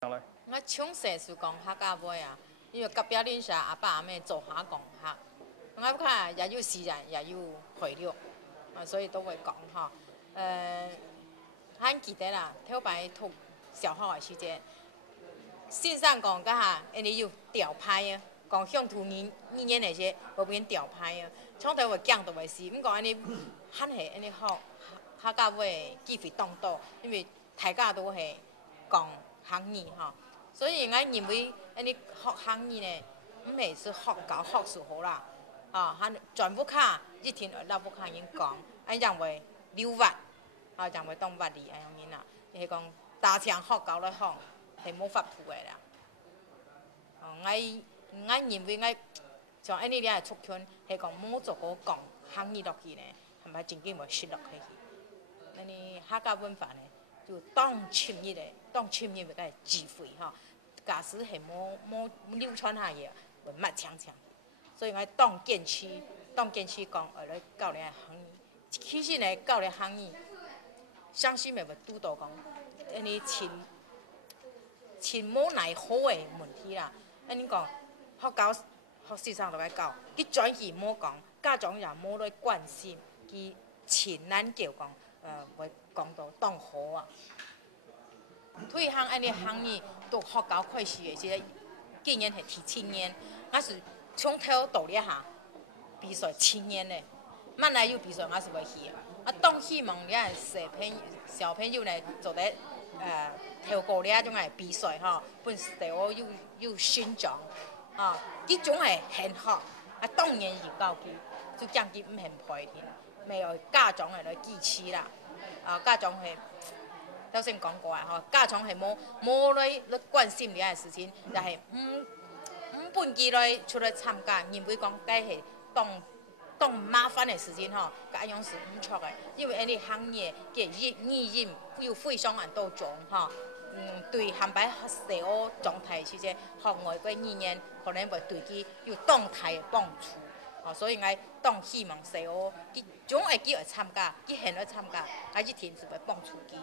我从小是讲客家话啊，因为隔壁邻舍阿爸阿妹做下讲客，我看也有自然也有汇率，啊，所以都会讲哈。还记得啦，头摆读小学的时间，线上讲个哈，因为有调派啊，讲乡土语言那些，后边调派啊，从头会讲到尾是，毋过安尼喊系安尼好，客家话机会当多，因为大家都是讲汉语哈。所以我认为，安尼学汉语呢，唔系是学教学就好啦，啊，汉全部卡一天老不卡人讲，安样会溜滑，啊，样会当滑哩安样人啦，就是讲大声学教来讲，是无法度的啦。哦，我认为像安尼俩出圈，是讲冇做好讲汉语落去呢，系咪真紧会失落去？那你客家文化呢，就当深入的，当深入的智慧哈。假使系冇流传下去，会抹强强。所以我当坚持讲，下来教你汉语。其实呢，教你汉语，相信咪会拄到讲，安尼无奈好的问题啦。安尼讲，学生就该教，佢转去冇讲，家长也冇来关心，佢前咱叫讲，会讲到当好啊。退行安尼行业都学到开始的，即个经验是提青年，我是从头到尾下比赛青年的，慢来有比赛我是会去的。啊，当希望咧小朋友呢，做咧透过咧种个比赛吼，本地我有宣传啊，呢种系很好。啊，当然是教佢，就将佢唔肯陪佢，未有家长系来支持啦，啊，家长系。头先讲过啊，吼，家长系冇来关心你嘅事情，但系唔本机来出来参加，认为讲该系当麻烦嘅事情吼，咁样是唔错嘅，因为安尼行业嘅语言有非常多种吼，对汉白社会状态之间学外国语言，可能会对佢有动态嘅帮助。哦，所以我当希望社会，佢总会去参加，佢现来参加，啊，一天是会帮助佢。